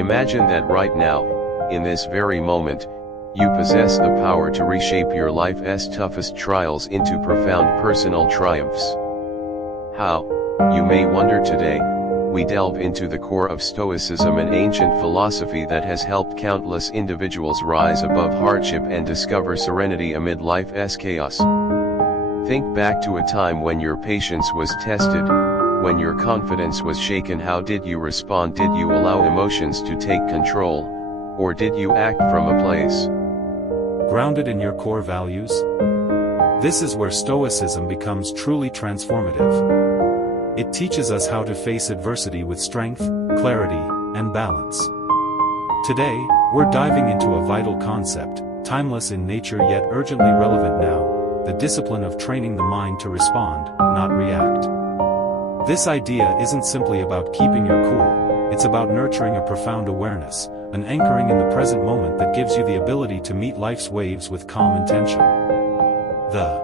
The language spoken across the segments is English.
Imagine that right now, in this very moment, you possess the power to reshape your life's toughest trials into profound personal triumphs. How, you may wonder today, we delve into the core of Stoicism, an ancient philosophy that has helped countless individuals rise above hardship and discover serenity amid life's chaos. Think back to a time when your patience was tested, when your confidence was shaken. How did you respond? Did you allow emotions to take control, or did you act from a place grounded in your core values? This is where Stoicism becomes truly transformative. It teaches us how to face adversity with strength, clarity, and balance. Today, we're diving into a vital concept, timeless in nature yet urgently relevant now: the discipline of training the mind to respond, not react. This idea isn't simply about keeping your cool, it's about nurturing a profound awareness, an anchoring in the present moment that gives you the ability to meet life's waves with calm intention. The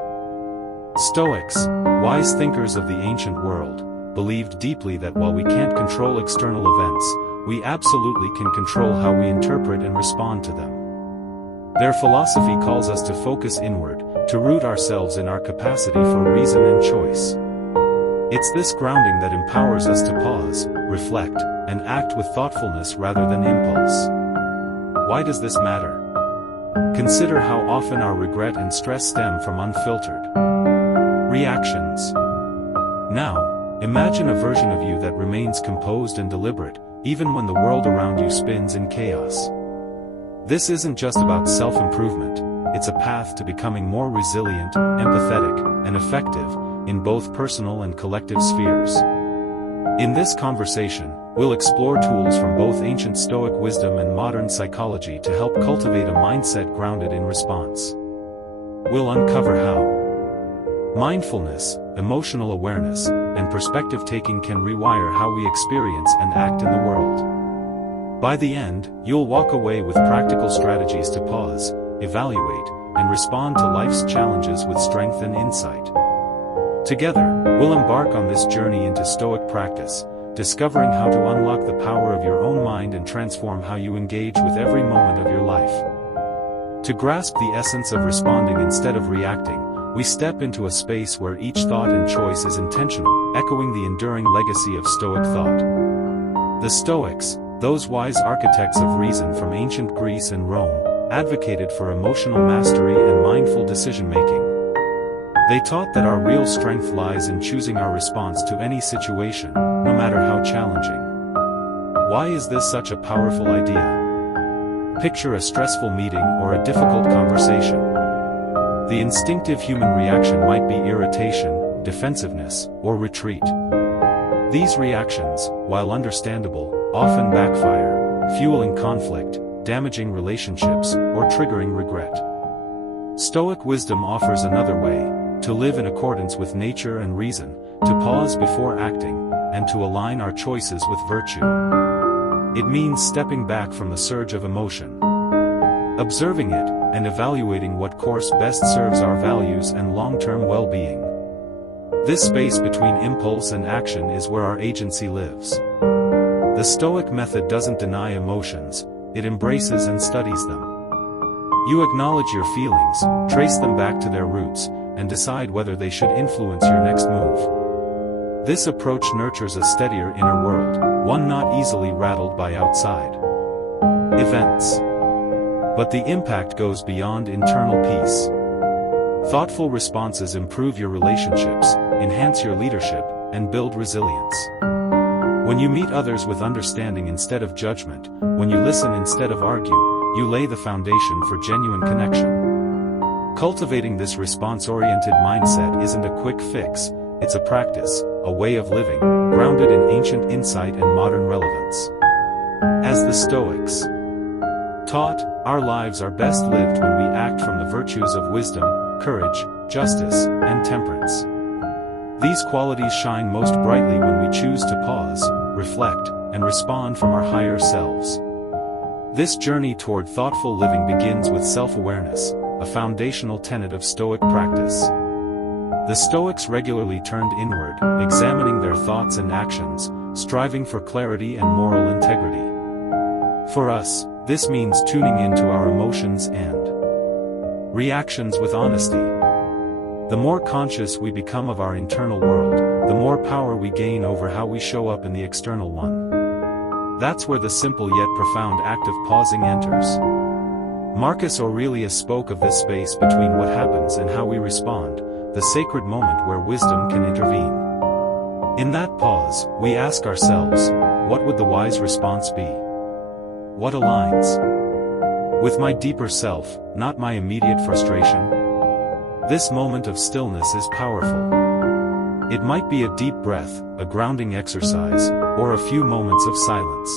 Stoics, wise thinkers of the ancient world, believed deeply that while we can't control external events, we absolutely can control how we interpret and respond to them. Their philosophy calls us to focus inward, to root ourselves in our capacity for reason and choice. It's this grounding that empowers us to pause, reflect, and act with thoughtfulness rather than impulse. Why does this matter? Consider how often our regret and stress stem from unfiltered reactions. Now, imagine a version of you that remains composed and deliberate, even when the world around you spins in chaos. This isn't just about self-improvement, it's a path to becoming more resilient, empathetic, and effective, in both personal and collective spheres. In this conversation, we'll explore tools from both ancient Stoic wisdom and modern psychology to help cultivate a mindset grounded in response. We'll uncover how mindfulness, emotional awareness, and perspective-taking can rewire how we experience and act in the world. By the end, you'll walk away with practical strategies to pause, evaluate, and respond to life's challenges with strength and insight. Together, we'll embark on this journey into Stoic practice, discovering how to unlock the power of your own mind and transform how you engage with every moment of your life. To grasp the essence of responding instead of reacting, we step into a space where each thought and choice is intentional, echoing the enduring legacy of Stoic thought. The Stoics, those wise architects of reason from ancient Greece and Rome, advocated for emotional mastery and mindful decision-making. They taught that our real strength lies in choosing our response to any situation, no matter how challenging. Why is this such a powerful idea? Picture a stressful meeting or a difficult conversation. The instinctive human reaction might be irritation, defensiveness, or retreat. These reactions, while understandable, often backfire, fueling conflict, damaging relationships, or triggering regret. Stoic wisdom offers another way: to live in accordance with nature and reason, to pause before acting, and to align our choices with virtue. It means stepping back from the surge of emotion, observing it, and evaluating what course best serves our values and long-term well-being. This space between impulse and action is where our agency lives. The Stoic method doesn't deny emotions, it embraces and studies them. You acknowledge your feelings, trace them back to their roots, and decide whether they should influence your next move. This approach nurtures a steadier inner world, one not easily rattled by outside events. But the impact goes beyond internal peace. Thoughtful responses improve your relationships, enhance your leadership, and build resilience. When you meet others with understanding instead of judgment, when you listen instead of argue, you lay the foundation for genuine connection. Cultivating this response-oriented mindset isn't a quick fix, it's a practice, a way of living, grounded in ancient insight and modern relevance. As the Stoics taught, our lives are best lived when we act from the virtues of wisdom, courage, justice, and temperance. These qualities shine most brightly when we choose to pause, reflect, and respond from our higher selves. This journey toward thoughtful living begins with self-awareness, a foundational tenet of Stoic practice. The Stoics regularly turned inward, examining their thoughts and actions, striving for clarity and moral integrity. For us, this means tuning into our emotions and reactions with honesty. The more conscious we become of our internal world, the more power we gain over how we show up in the external one. That's where the simple yet profound act of pausing enters. Marcus Aurelius spoke of this space between what happens and how we respond, the sacred moment where wisdom can intervene. In that pause, we ask ourselves, what would the wise response be? What aligns with my deeper self, not my immediate frustration? This moment of stillness is powerful. It might be a deep breath, a grounding exercise, or a few moments of silence.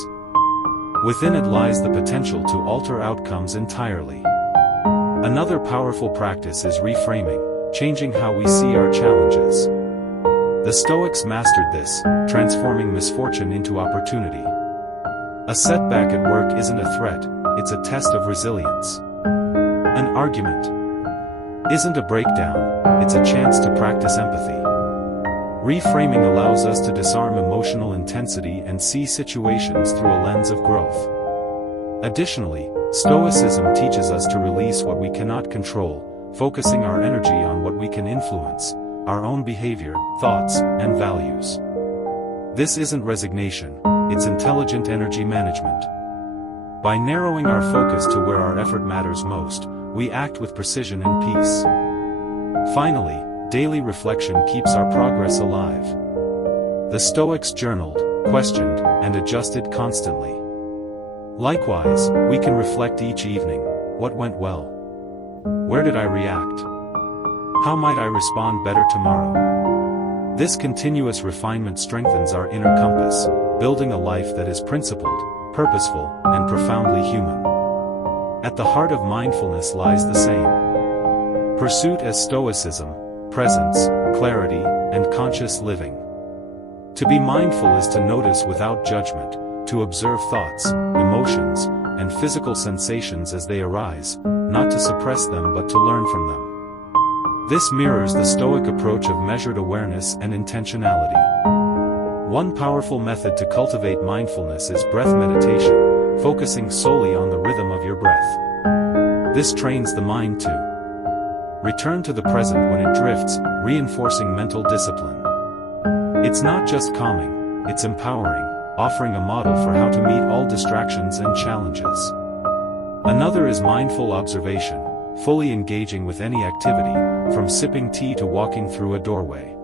Within it lies the potential to alter outcomes entirely. Another powerful practice is reframing, changing how we see our challenges. The Stoics mastered this, transforming misfortune into opportunity. A setback at work isn't a threat, it's a test of resilience. An argument isn't a breakdown, it's a chance to practice empathy. Reframing allows us to disarm emotional intensity and see situations through a lens of growth. Additionally, Stoicism teaches us to release what we cannot control, focusing our energy on what we can influence, our own behavior, thoughts, and values. This isn't resignation, it's intelligent energy management. By narrowing our focus to where our effort matters most, we act with precision and peace. Finally, daily reflection keeps our progress alive. The Stoics journaled, questioned, and adjusted constantly. Likewise, we can reflect each evening, what went well? Where did I react? How might I respond better tomorrow? This continuous refinement strengthens our inner compass, building a life that is principled, purposeful, and profoundly human. At the heart of mindfulness lies the same pursuit as Stoicism: presence, clarity, and conscious living. To be mindful is to notice without judgment, to observe thoughts, emotions, and physical sensations as they arise, not to suppress them but to learn from them. This mirrors the Stoic approach of measured awareness and intentionality. One powerful method to cultivate mindfulness is breath meditation, focusing solely on the rhythm of your breath. This trains the mind to return to the present when it drifts, reinforcing mental discipline. It's not just calming, it's empowering, offering a model for how to meet all distractions and challenges. Another is mindful observation, fully engaging with any activity, from sipping tea to walking through a doorway.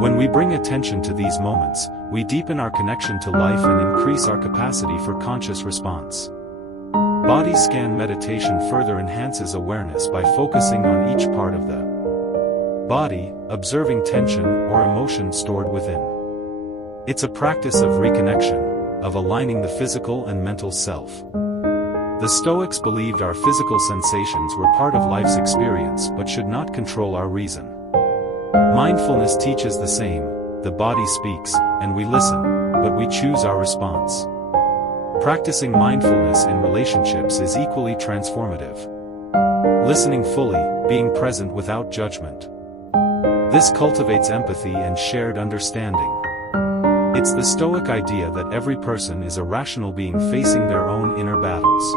When we bring attention to these moments, we deepen our connection to life and increase our capacity for conscious response. Body scan meditation further enhances awareness by focusing on each part of the body, observing tension or emotion stored within. It's a practice of reconnection, of aligning the physical and mental self. The Stoics believed our physical sensations were part of life's experience but should not control our reason. Mindfulness teaches the same: the body speaks, and we listen, but we choose our response. Practicing mindfulness in relationships is equally transformative. Listening fully, being present without judgment. This cultivates empathy and shared understanding. It's the Stoic idea that every person is a rational being facing their own inner battles.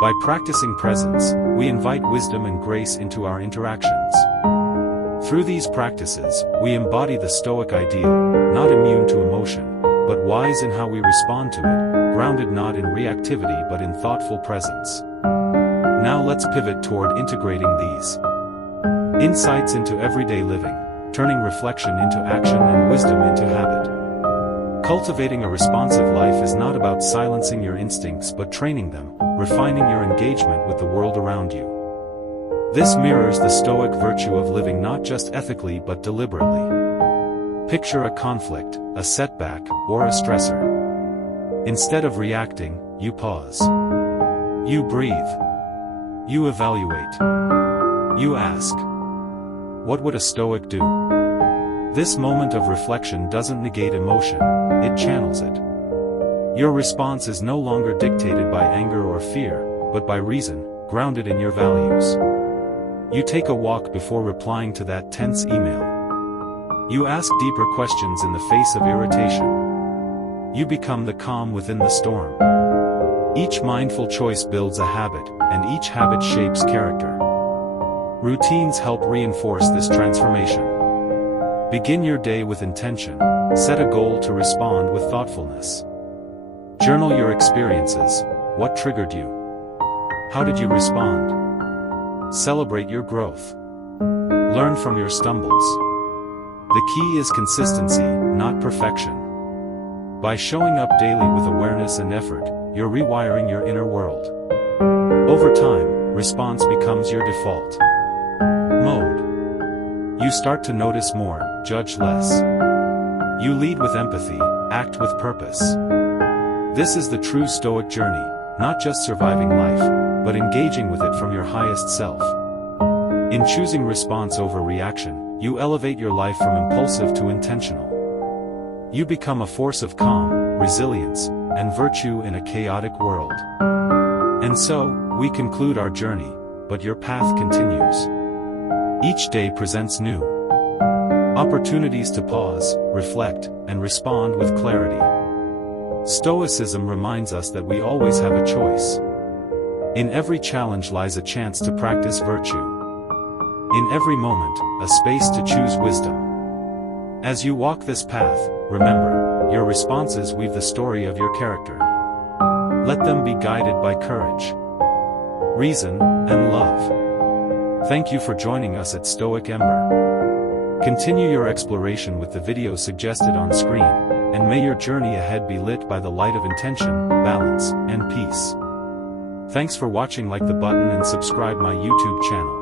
By practicing presence, we invite wisdom and grace into our interactions. Through these practices, we embody the Stoic ideal, not immune to emotion, but wise in how we respond to it, grounded not in reactivity but in thoughtful presence. Now let's pivot toward integrating these insights into everyday living, turning reflection into action and wisdom into habit. Cultivating a responsive life is not about silencing your instincts but training them, refining your engagement with the world around you. This mirrors the Stoic virtue of living not just ethically but deliberately. Picture a conflict, a setback, or a stressor. Instead of reacting, you pause. You breathe. You evaluate. You ask, what would a Stoic do? This moment of reflection doesn't negate emotion, it channels it. Your response is no longer dictated by anger or fear, but by reason, grounded in your values. You take a walk before replying to that tense email. You ask deeper questions in the face of irritation. You become the calm within the storm. Each mindful choice builds a habit, and each habit shapes character. Routines help reinforce this transformation. Begin your day with intention. Set a goal to respond with thoughtfulness. Journal your experiences. What triggered you? How did you respond? Celebrate your growth. Learn from your stumbles. The key is consistency, not perfection. By showing up daily with awareness and effort, you're rewiring your inner world. Over time, response becomes your default mode. You start to notice more, judge less. You lead with empathy, act with purpose. This is the true Stoic journey, not just surviving life, but engaging with it from your highest self. In choosing response over reaction, you elevate your life from impulsive to intentional. You become a force of calm, resilience, and virtue in a chaotic world. And so, we conclude our journey, but your path continues. Each day presents new opportunities to pause, reflect, and respond with clarity. Stoicism reminds us that we always have a choice. In every challenge lies a chance to practice virtue. In every moment, a space to choose wisdom. As you walk this path, remember, your responses weave the story of your character. Let them be guided by courage, reason, and love. Thank you for joining us at Stoic Ember. Continue your exploration with the video suggested on screen, and may your journey ahead be lit by the light of intention, balance, and peace. Thanks for watching. Like the button and subscribe my YouTube channel.